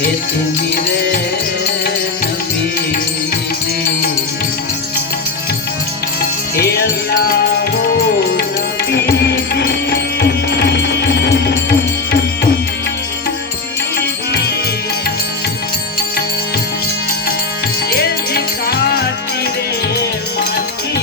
ये तुम्ही रे नबी जी, हे अल्लाह हो नबी जी, ये दिखाती रे माटी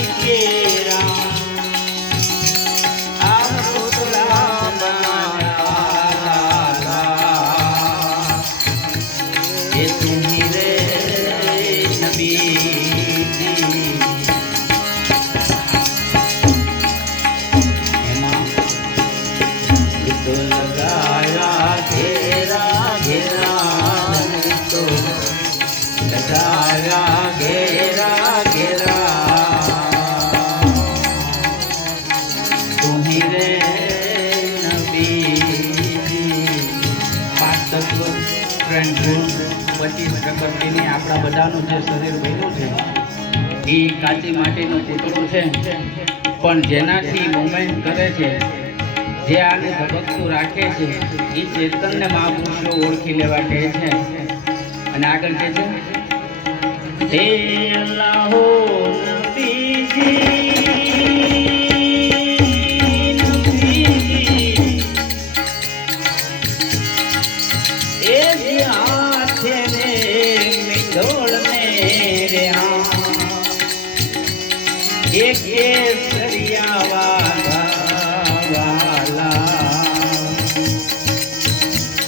तेरा घेरा घेरा तुम्ही रे नबी પાતક ફ્રેન્ડ પછી પ્રકૃતિની આપણા બધાનું જે શરીર બન્યું છે એ કાચી માટીનું પૂતળું છે, પણ જેનાથી મુવમેન્ટ કરે છે, જે આને ધબકતું રાખે છે, એ ચેતનને મહાપુરુષો ઓળખી લેવા કહે છે. અને આગળ કહે છે हे अल्लाह हो नबी जी, ए हाथ रे मिठोड़ने रे एक केसरिया वाला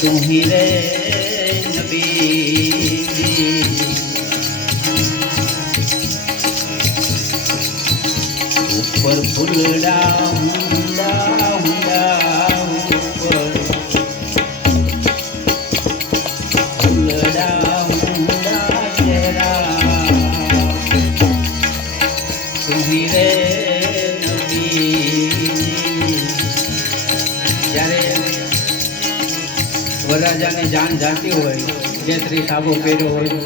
तुम्ही रे नबी ऊपर फूलड़ा हुंडा हुंडा ऊपर फूलड़ा हुंडा तेरा तुम्ही रे नबी. જ્યારે વરરાજાને જાન જાતી હોય, કેસરી સાબો પહેર્યો હોય,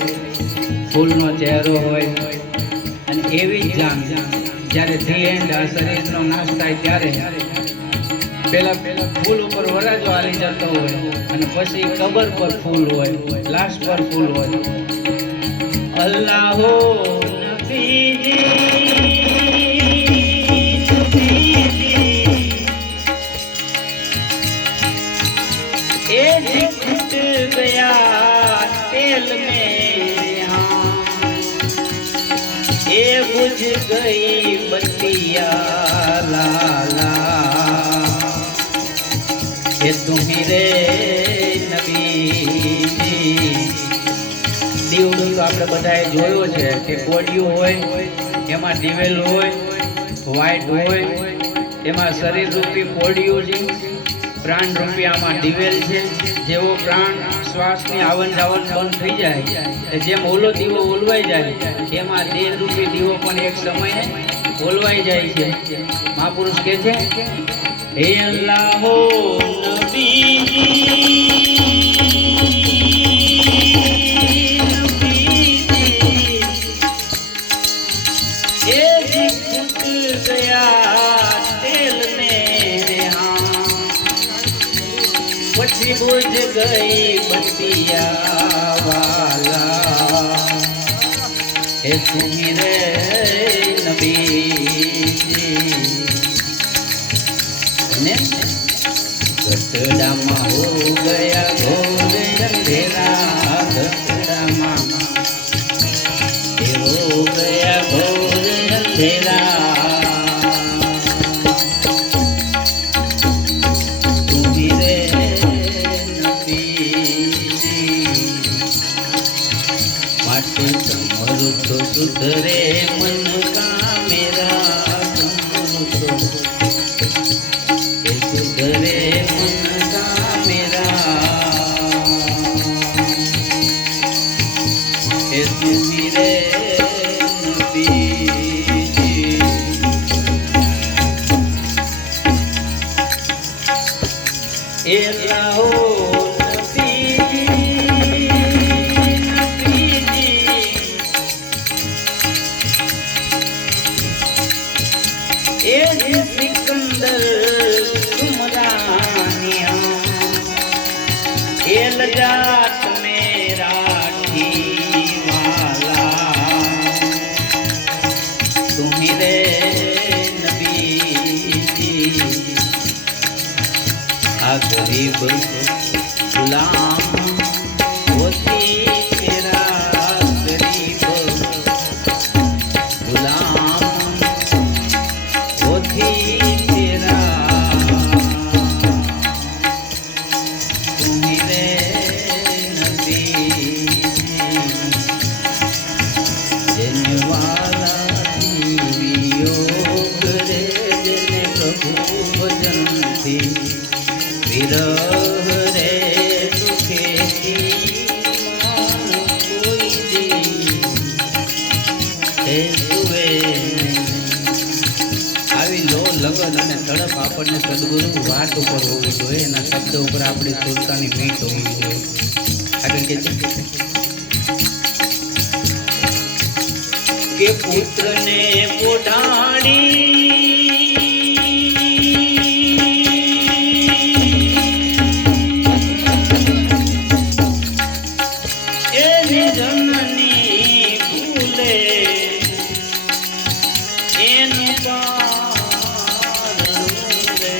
ફૂલનો ચહેરો હોય, અને એવી જ જાન જ્યારે ધી એન્ડ આ શરીરનો નાશ થાય ત્યારે પેલા ફૂલ ઉપર વરાજો હાલી જતો હોય અને પછી કબર પર ફૂલ હોય, લાશ પર ફૂલ હોય. અલ્લાહો નબીજી એ ઘૂટ ગયા તેલ મેં ये बुझ गई बत्तियां लाला, ये तुम्ही रे नबी. દીવડું તો આપણે બધાએ જોયું છે કે કોડિયું હોય, એમાં દિવેલ હોય, વ્હાઈટ હોય, એમાં શરીર રૂપી કોડિયું છે, પ્રાણ રૂપી આમાં દિવેલ છે. જેવો પ્રાણ શ્વાસની આવન જાવન બંધ થઈ જાય, જેમ ઓલો દીવો ઓલવાઈ જાય, એમાં દેહ રૂપી દીવો પણ એક સમયે ઓલવાઈ જાય છે. મહાપુરુષ કહે છે હે અલ્લાહ હો પછી बुझ गई बत्तियां वाला, हे तुम्ही रे नबी. ने गटડામાં हो गया घोर अंधेरा, गटડામાં हो गया घोर अंधेरा, तो सुधरे मन का मेरा, सुधरे मन का मेरा, हे तुम्ही रे नबी. ए लाहो सिकंदर तुमरानिया लजात में राखी वाला तुम्ही रे नबी आ गरीब गुलाम होती तेरा गरीब गुलाम होती तेरा तुम्ही रे नबी जेने वाला जीवियो करे जेने प्रभु भजन थी विरह रे दुखे मान कोई दी हे सुवे આવી લો લગન અને તડપ આપણને સદગુરુ વાત ઉપર હોવી જોઈએ, એના શબ્દ ઉપર આપણી સુરતાની મીટ હોવી જોઈએ. આગળ કે છે કે પુત્રને પોઢાડી એની જનની ભૂલે એનું પારણું રે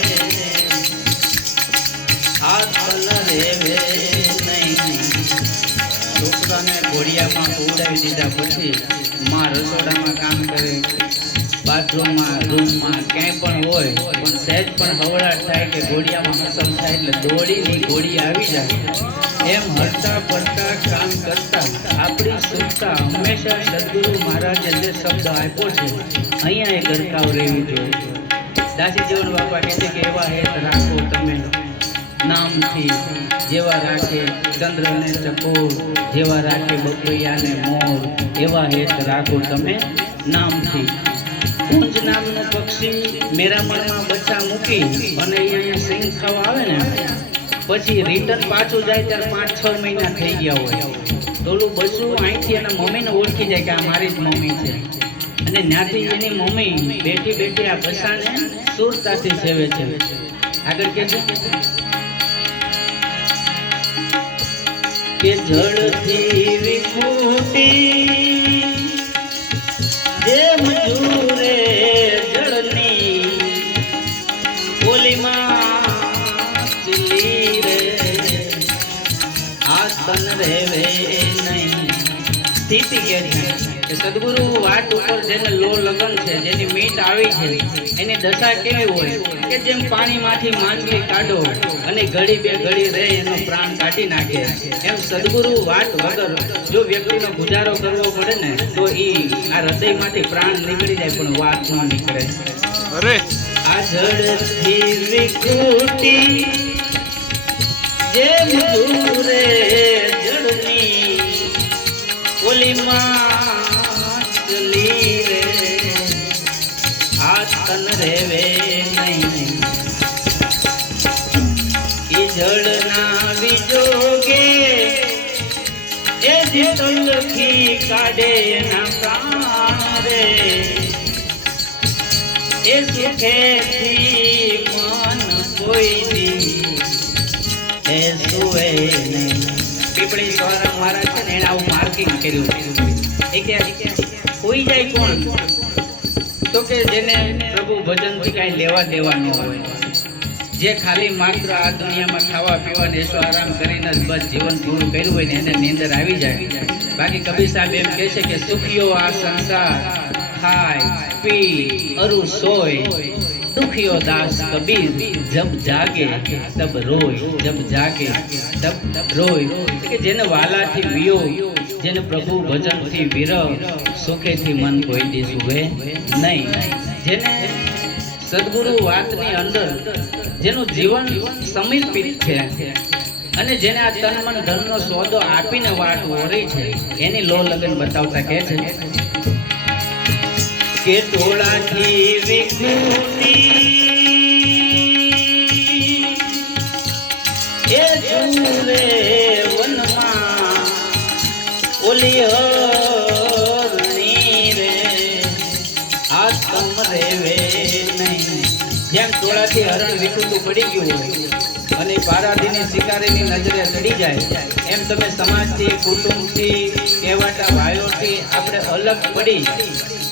હાથ ન રેવે નહીં. છોકરાને ઘોડિયામાં ઉડાવી દીધા પછી માં રસોડામાં કામ કરે, બાથરૂમમાં રૂમમાં ક્યાંય પણ હોય, પણ સહેજ પણ હવળાટ થાય કે ઘોડિયામાં મસલ થાય એટલે દોડીની ઘોડી આવી જાય. એમ હરતા ફરતા કામ કરતા આપણી સુરતા હંમેશા સદગુરુ મહારાજે જે શબ્દ આપ્યો છે અહીંયા એ ગરકાવ રહેવી જોઈએ. દાસી જીવન બાપા કહે છે કે એવા હેત રાખો તમે નામથી, જેવા રાખે ચંદ્રને ચકોર, જેવા રાખે બકૈયાને મોર, એવા હેત રાખો તમે નામથી. કુંજ નામનું પક્ષી મેરામણમાં બચ્ચા મૂકી અને અહીંયા સિંગ ખાવા આવે ને પછી રિટર્ન પાછું જાય ત્યારે 5-6 મહિના થઈ ગયા હોય તો ઓલું બચ્ચું અહીંથી એના મમ્મીને ઓળખી જાય કે આ મારી જ મમ્મી છે, અને ત્યાંથી એની મમ્મી બેઠી બેઠી આ બચ્ચાને સુરતાથી સેવે છે. આગળ કે છે કે જળથી વિખૂટી જેમ જુરે જળની ઓલીમાં ચલી રે આ તન રેવે નહીં. સ્થિતિ કે છે કે સદગુરુ વાટ ઉપર જેને લો લગન છે, જેની મીટ આવી છે, એની દશા કેવી હોય કે જેમ પાણીમાંથી માંડવી કાઢો અને ઘડી બે ઘડી રહે એનો પ્રાણ કાઢી નાખે, એમ સદગુરુ વાત વગર જો વ્યક્તિનો ગુજારો કરવો પડે ને તો આ હૃદયમાંથી પ્રાણ નીકળી જાય પણ વાત ન નીકળે. અરે આ જળથી વિખૂટી જેમ દૂરે જળની ઓલીમાં ચલી રે આ તન રેવે નહીં. ઈ જળના વિજોગે એ જીતલથી કાઢે એના પ્રાણ રે એ સુખેથી મન કોઈ દી એ સુવે નહીં. પીપળી સ્વરમ મહારાજ છે ને એને આવું માર્કિંગ કર્યું. એ કે કોઈ જાય કોણ તો કે જેને પ્રભુ ભજનથી કાંઈ લેવા દેવા ન હોય, જે ખાલી માત્ર આ દુનિયામાં ખાવા પીવા એસો આરામ કરીને બસ જીવન પૂરું કર્યું હોય ને એને નીંદર આવી જાય. બાકી કબીર સાહેબ એમ કહે છે કે સુખિયો આ સંસાર ખાય પી અરુ સોય, दुखियो दास कबीर जब जागे तब रोय, जब जागे तब रोय. કે જેને વાલાથી વિયો, જેને પ્રભુ ભજનથી વિરહ, સુખેથી મન કોઈ દી સુવે નહીં. જેને સદગુરુ વાતની અંદર જેનું જીવન સમર્પિત છે અને જેને આ તન મન ધનનો સોદો આપીને વાટ ઓરી છે એની લો લગન બતાવતા કહે છે કે ટોળાથી વિખૂટી એ જુરે વનમાં ઓલી હરણી રે આત્મ રેવે નહીં. જેમ ટોળાથી હરણ વિખૂટું પડી ગયું હોય અને પારાધીની શિકારીની નજરે ચડી જાય એમ તમે સમાજથી કુટુંબથી કહેવાતા ભાઈઓથી આપણે અલગ પડી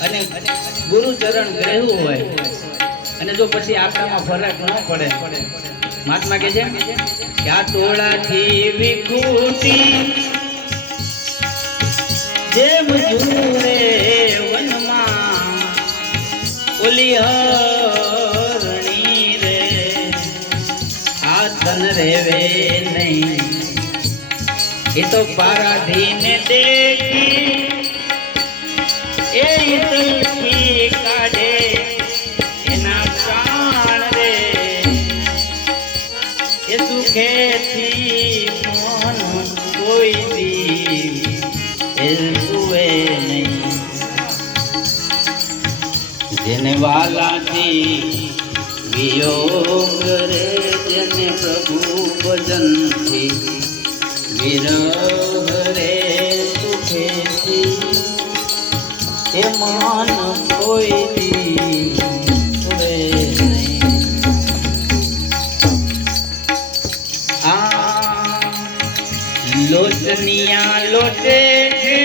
અને ગુરુચરણ ગ્રહવું હોય અને જો પછી આપણામાં ફરક ન પડે મહાત્મા કહે છે કે આ ટોળાથી વિખૂટી જેમ જુરે વનમાં ઓલી હરણી રે આ તન રેવે નહીં એ તો પારાધીને દેખી એ તલખી કાઢે એના પ્રાણ રે એ સુખેથી મન કોઈ દી એ સુવે નહીં જેને વાલાથી વિયોગ રે જેને પ્રભુ ભજનથી વિરહ રે સુખેથી એ મન કોઈ દી સુવે નહીં આ લોચનિયા લોટે છે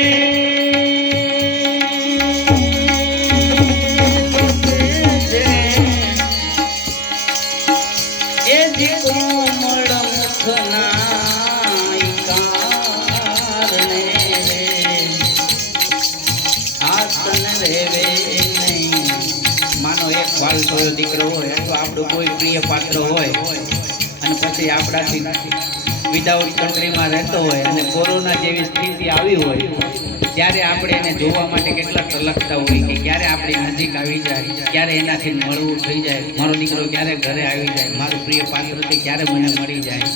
એ જે કોમળ મુખના કારણે આસન રેવે નહીં માનો એક વાલસોયો દીકરો હોય અથવા આપણું કોઈ પ્રિય પાત્ર હોય અને પછી આપણાથી વિદાઉટ કન્ટ્રીમાં રહેતો હોય અને કોરોના જેવી સ્થિતિ આવી હોય ત્યારે આપણે એને જોવા માટે કેટલા તલકતા હોય કે ક્યારે આપણી નજીક આવી જાય ક્યારે એનાથી મળવું થઈ જાય મારો દીકરો ક્યારે ઘરે આવી જાય મારું પ્રિય પાત્ર છે ક્યારે મને મળી જાય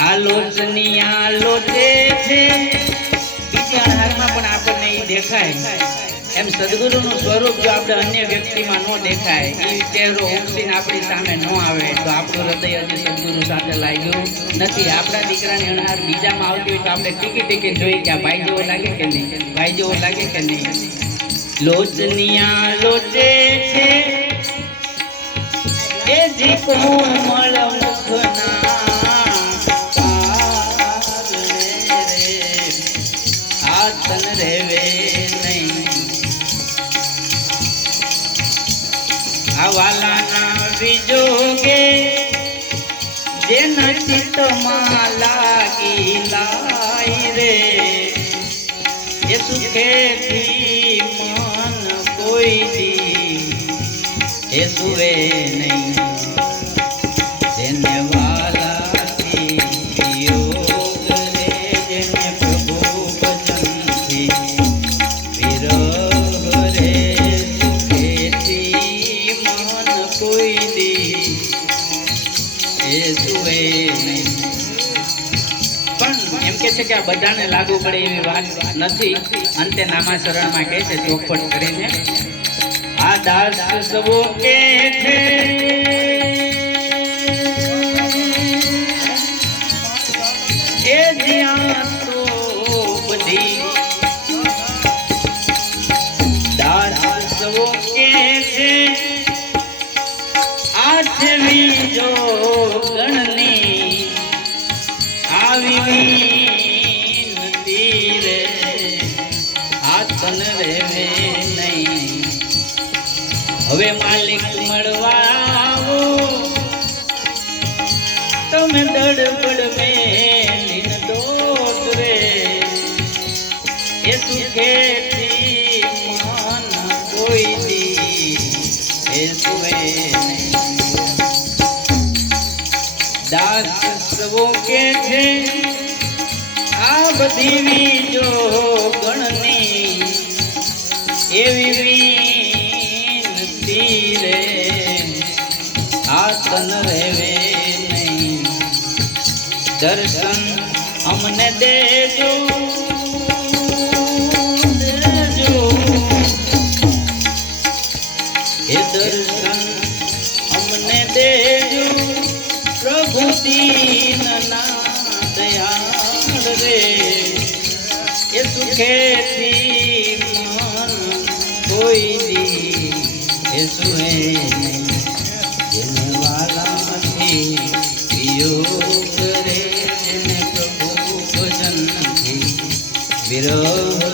આ લોચની આ લોચે છે બીજા હારમાં પણ આપણને એ દેખાય એમ સદગુરુનું સ્વરૂપ જો આપણે અન્ય વ્યક્તિમાં ન દેખાય એ ચહેરો ઉમસીને આપણી સામે ન આવે તો આપણું હૃદય હજી સદગુરુ સાથે લાગ્યું નથી આપણા દીકરાની અણહાર બીજામાં આવતી હોય તો આપણે ટીકી જોઈએ કે આ ભાઈ જેવો લાગે કે નહીં ભાઈ જેવો લાગે કે નહીં લોચનિયા લોચે છે એ જી કોમળ મુખના આ તન રેવે નહીં આ વાલાના વિજોગે જેના ચિત્તમાં લાગી લાઈ રે એ સુખેથી મન કોઈ દી એ સુવે નહીં જેને વાલાથી યોગ રે જેને પ્રભુ ભજનથી વિરહ રે સુખેથી મન કોઈ દી એ સુવે નહીં પણ એમ કે છે કે આ બધાને લાગુ પડે એવી વાત નથી અંતે નામાચરણમાં કહે છે ચોખવટ કરીને આ દાસ સવો કે છે એ જ્યાં તો બધી દાસ સવો કે છે આઠમી જો ગણની આવી નથી રે આ તન રેવે નહીં હવે માલિક મળવા આવો તમે દડબડ મેલીન દોત રે એ સુખેથી મન કોઈ દી એ સુવે નહીં દાસ સવો કે છે આ બધી વીજો ગણની એવી વીનતી રે આ તન રેવે નહીં દર્શન અમને દેજો એ દર્શન અમને દેજો પ્રભુ દીનના દયાળ રે એ સુખેથી મન કોઈ દી એ સુવે નહીં જેને વાલાથી વિરહ